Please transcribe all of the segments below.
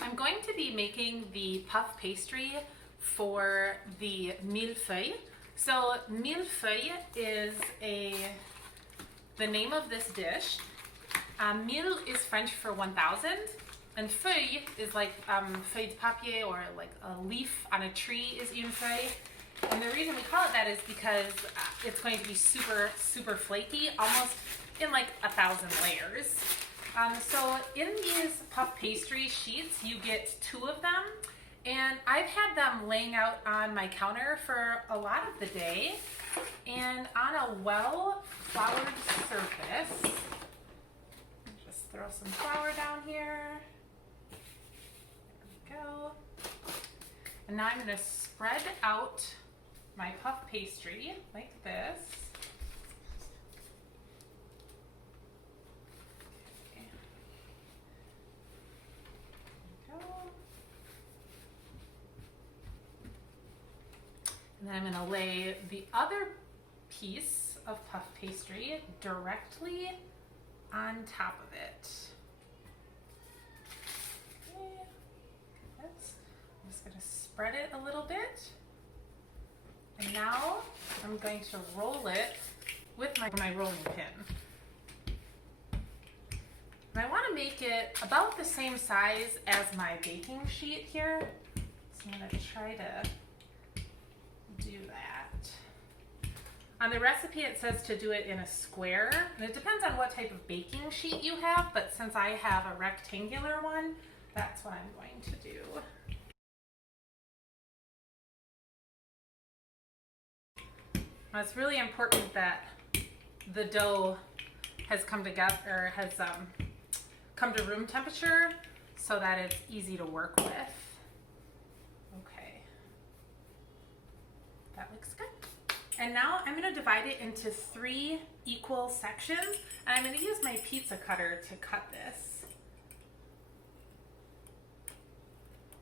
I'm going to be making the puff pastry for the millefeuille. So millefeuille is the name of this dish. Mille is French for 1000, and feuille is like feuille de papier, or like a leaf on a tree is une feuille. And the reason we call it that is because it's going to be super, super flaky, almost in like 1,000 layers. So in these puff pastry sheets, you get 2 of them, and I've had them laying out on my counter for a lot of the day, and on a well-floured surface. Just throw some flour down here. There we go. And now I'm going to spread out my puff pastry like this. Okay. There we go. And then I'm going to lay the other piece of puff pastry directly on top of it. Okay. I'm just going to spread it a little bit. And now I'm going to roll it with my rolling pin. And I want to make it about the same size as my baking sheet here. So I'm going to try to do that. On the recipe it says to do it in a square, and it depends on what type of baking sheet you have, but since I have a rectangular one, that's what I'm going to do. Now it's really important that the dough has come together, or has come to room temperature so that it's easy to work with. Okay, that looks good. And now I'm going to divide it into 3 equal sections, and I'm going to use my pizza cutter to cut this.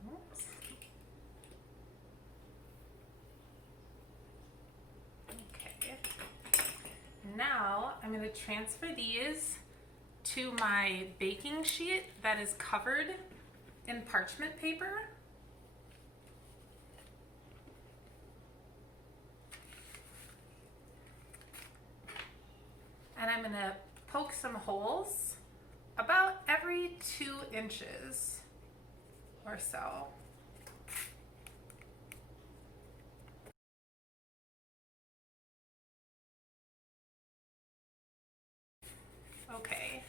Oops. Okay. Now I'm going to transfer these to my baking sheet that is covered in parchment paper. And I'm going to poke some holes about every 2 inches or so. Okay,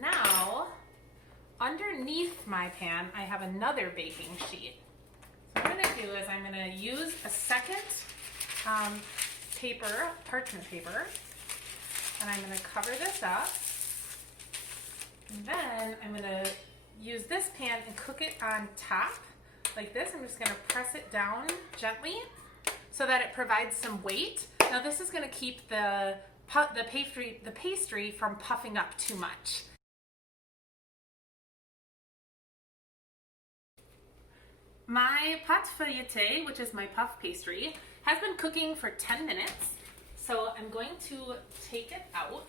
now underneath my pan I have another baking sheet. So what I'm going to do is I'm going to use a second parchment paper, and I'm going to cover this up. And then I'm going to use this pan and cook it on top like this. I'm just going to press it down gently so that it provides some weight. Now this is going to keep the pastry from puffing up too much. My pâte feuilletée, which is my puff pastry, has been cooking for 10 minutes. So I'm going to take it out.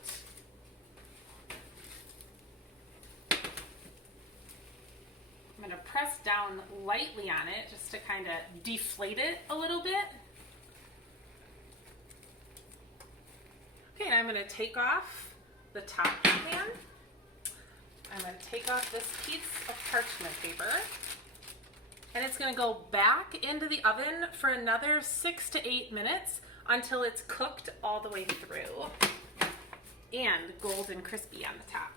I'm going to press down lightly on it just to kind of deflate it a little bit. Okay, and I'm going to take off the top pan. I'm going to take off this piece of parchment paper. And it's going to go back into the oven for another 6 to 8 minutes until it's cooked all the way through and golden crispy on the top.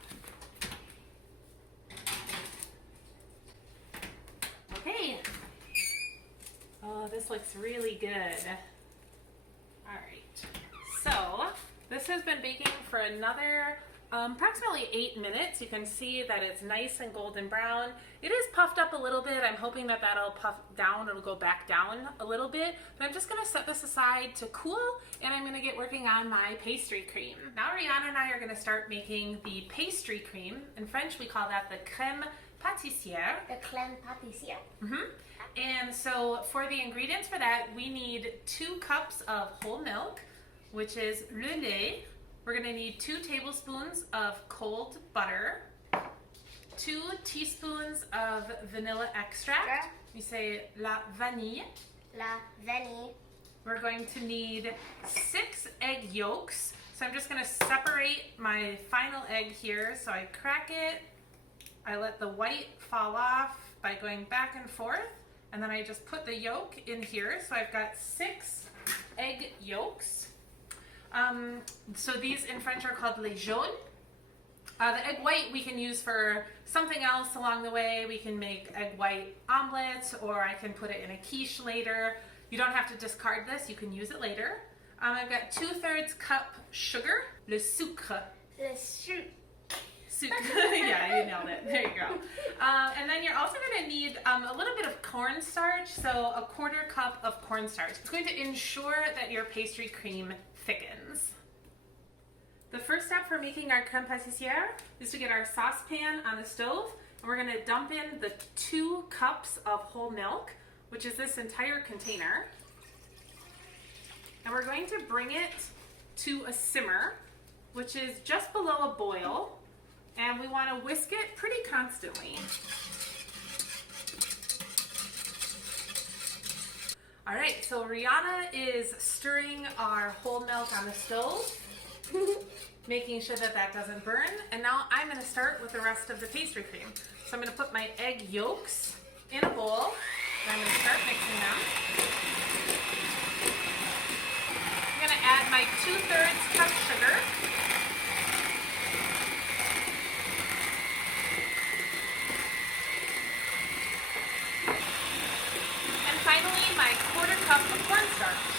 Okay. Oh, this looks really good. All right. So this has been baking for another approximately 8 minutes. You can see that it's nice and golden brown. It is puffed up a little bit. I'm hoping that that'll puff down. It'll go back down a little bit. But I'm just going to set this aside to cool, and I'm going to get working on my pastry cream. Now Rihanna and I are going to start making the pastry cream. In French, we call that the crème pâtissière. The crème pâtissière. And so for the ingredients for that, we need 2 cups of whole milk, which is le lait. We're going to need 2 tablespoons of cold butter. 2 teaspoons of vanilla extract. You say la vanille. La vanille. We're going to need 6 egg yolks. So I'm just going to separate my final egg here. So I crack it. I let the white fall off by going back and forth. And then I just put the yolk in here. So I've got 6 egg yolks. So these in French are called les jaunes. The egg white we can use for something else along the way. We can make egg white omelets, or I can put it in a quiche later. You don't have to discard this, you can use it later. I've got 2/3 cup sugar, le sucre. Le sucre. Sucre, yeah, you nailed it, there you go. And then you're also gonna need a little bit of cornstarch, so a 1/4 cup of cornstarch. It's going to ensure that your pastry cream thickens. The first step for making our crème pâtissière is to get our saucepan on the stove, and we're gonna dump in the 2 cups of whole milk, which is this entire container. And we're going to bring it to a simmer, which is just below a boil, and we wanna whisk it pretty constantly. All right, so Rihanna is stirring our whole milk on the stove, making sure that that doesn't burn. And now I'm gonna start with the rest of the pastry cream. So I'm gonna put my egg yolks in a bowl, and I'm gonna start mixing them. I'm gonna add my 2/3 cup sugar. And finally, my 1/4 cup of cornstarch.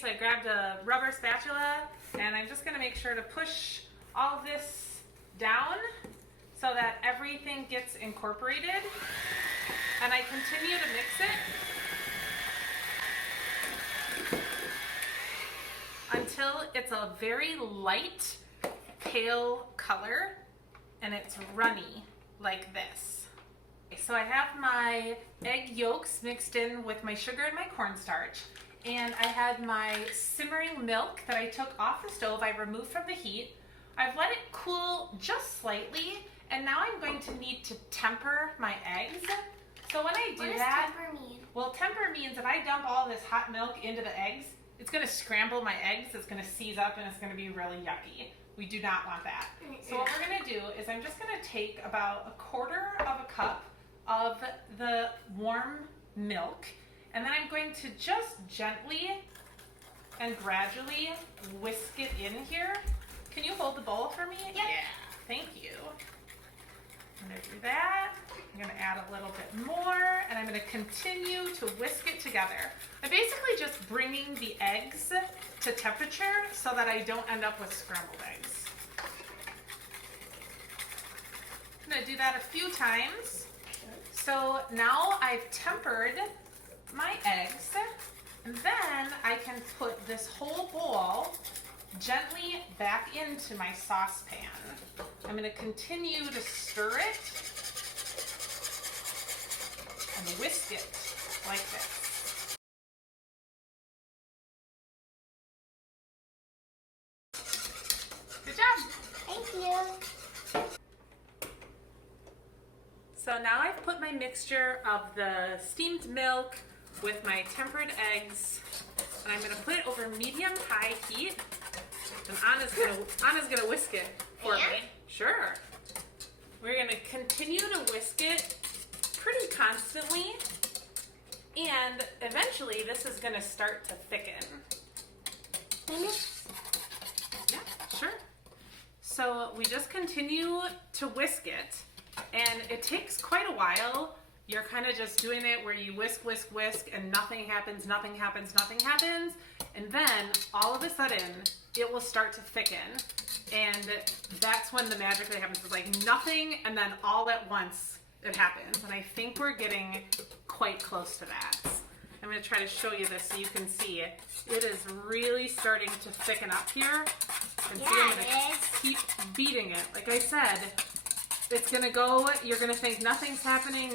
So I grabbed a rubber spatula, and I'm just gonna make sure to push all of this down so that everything gets incorporated. And I continue to mix it until it's a very light, pale color, and it's runny like this. So I have my egg yolks mixed in with my sugar and my cornstarch. And I had my simmering milk that I took off the stove. I removed from the heat. I've let it cool just slightly, and now I'm going to need to temper my eggs. So when I do what that, does temper mean? Well, temper means if I dump all this hot milk into the eggs, it's going to scramble my eggs. It's going to seize up, and it's going to be really yucky. We do not want that. So what we're going to do is I'm just going to take about 1/4 of a cup of the warm milk, and then I'm going to just gently and gradually whisk it in here. Can you hold the bowl for me? Yep. Yeah, thank you. I'm gonna do that. I'm gonna add a little bit more, and I'm gonna continue to whisk it together. I'm basically just bringing the eggs to temperature so that I don't end up with scrambled eggs. I'm gonna do that a few times. So now I've tempered my eggs, and then I can put this whole bowl gently back into my saucepan. I'm going to continue to stir it and whisk it like this. Good job! Thank you. So now I've put my mixture of the steamed milk with my tempered eggs, and I'm going to put it over medium-high heat, and Anna's gonna whisk it for me. Sure. We're going to continue to whisk it pretty constantly, and eventually this is going to start to thicken. Yeah, sure. So we just continue to whisk it, and it takes quite a while. You're kind of just doing it where you whisk, whisk, whisk, and nothing happens, nothing happens, nothing happens. And then all of a sudden, it will start to thicken. And that's when the magic that happens. It's like nothing, and then all at once it happens. And I think we're getting quite close to that. I'm going to try to show you this so you can see it. It is really starting to thicken up here. And see, I'm going to keep beating it. Like I said, it's gonna go, you're gonna think nothing's happening,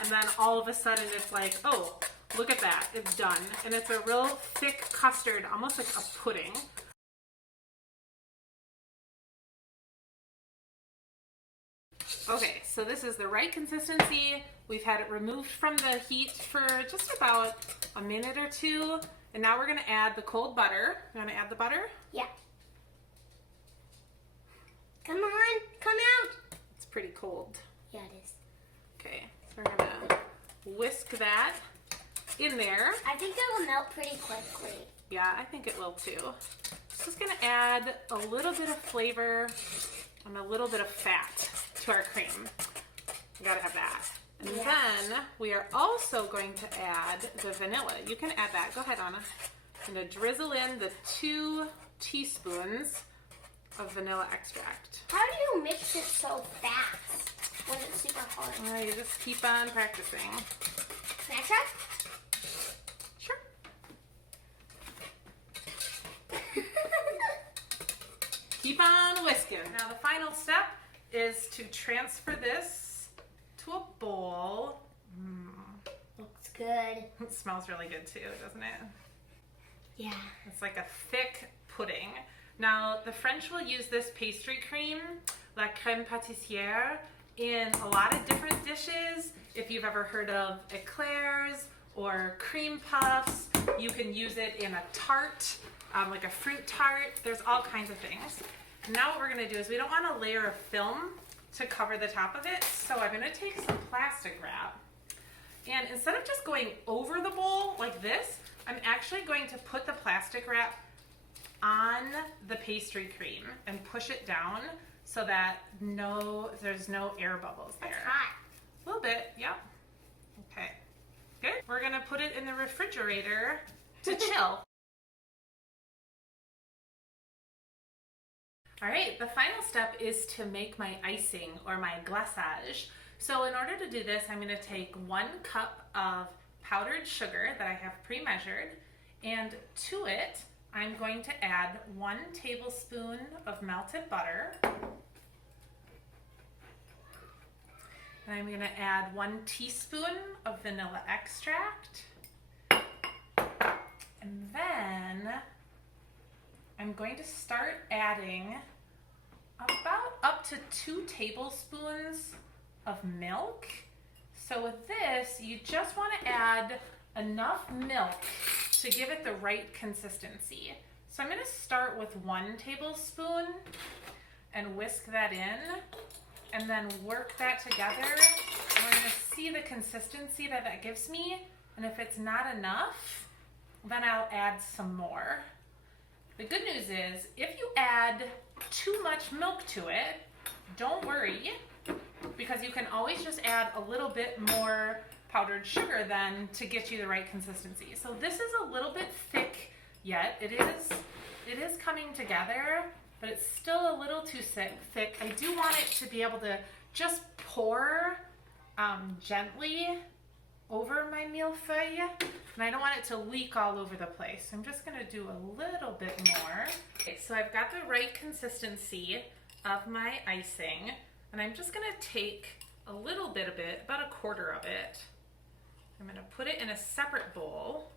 and then all of a sudden it's like, oh, look at that, it's done. And it's a real thick custard, almost like a pudding. Okay, so this is the right consistency. We've had it removed from the heat for just about a minute or two. And now we're gonna add the cold butter. You wanna add the butter? Yeah. Come on, come out. It's pretty cold. Yeah, it is. Okay, so we're gonna whisk that in there. I think it will melt pretty quickly. Yeah, I think it will too. Just gonna add a little bit of flavor and a little bit of fat to our cream. You gotta have that. And then we are also going to add the vanilla. You can add that. Go ahead, Anna. I'm gonna drizzle in the 2 teaspoons of vanilla extract. How do you mix it so fast when it's super hard? You just keep on practicing. Can I try? Sure. Keep on whisking. Now the final step is to transfer this to a bowl. Looks good. It smells really good too, doesn't it? Yeah. It's like a thick pudding. Now the French will use this pastry cream, la crème pâtissière, in a lot of different dishes. If you've ever heard of eclairs or cream puffs, you can use it in a tart, like a fruit tart. There's all kinds of things. Now what we're gonna do is we don't want a layer of film to cover the top of it, so I'm gonna take some plastic wrap. And instead of just going over the bowl like this, I'm actually going to put the plastic wrap on the pastry cream and push it down so that there's no air bubbles there. That's hot. A little bit, yep. Okay, good. We're gonna put it in the refrigerator to chill. All right, the final step is to make my icing or my glaçage. So in order to do this, I'm gonna take 1 cup of powdered sugar that I have pre-measured, and to it, I'm going to add 1 tablespoon of melted butter. And I'm gonna add 1 teaspoon of vanilla extract. And then I'm going to start adding about up to 2 tablespoons of milk. So with this, you just want to add enough milk to give it the right consistency. So I'm going to start with 1 tablespoon and whisk that in, and then work that together. And we're going to see the consistency that that gives me, and if it's not enough, then I'll add some more. The good news is, if you add too much milk to it, don't worry, because you can always just add a little bit more powdered sugar then to get you the right consistency. So this is a little bit thick yet. It is coming together, but it's still a little too thick. I do want it to be able to just pour gently over my millefeuille, and I don't want it to leak all over the place. I'm just gonna do a little bit more. Okay, so I've got the right consistency of my icing, and I'm just gonna take a little bit of it, about 1/4 of it. I'm gonna put it in a separate bowl.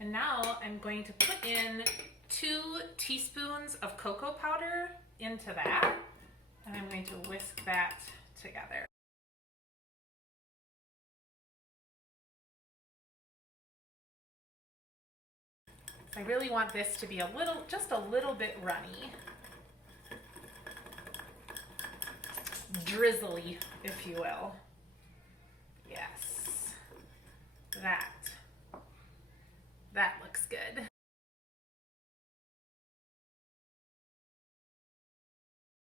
And now I'm going to put in 2 teaspoons of cocoa powder into that, and I'm going to whisk that together. I really want this to be just a little bit runny. Drizzly, if you will. Yes. That looks good.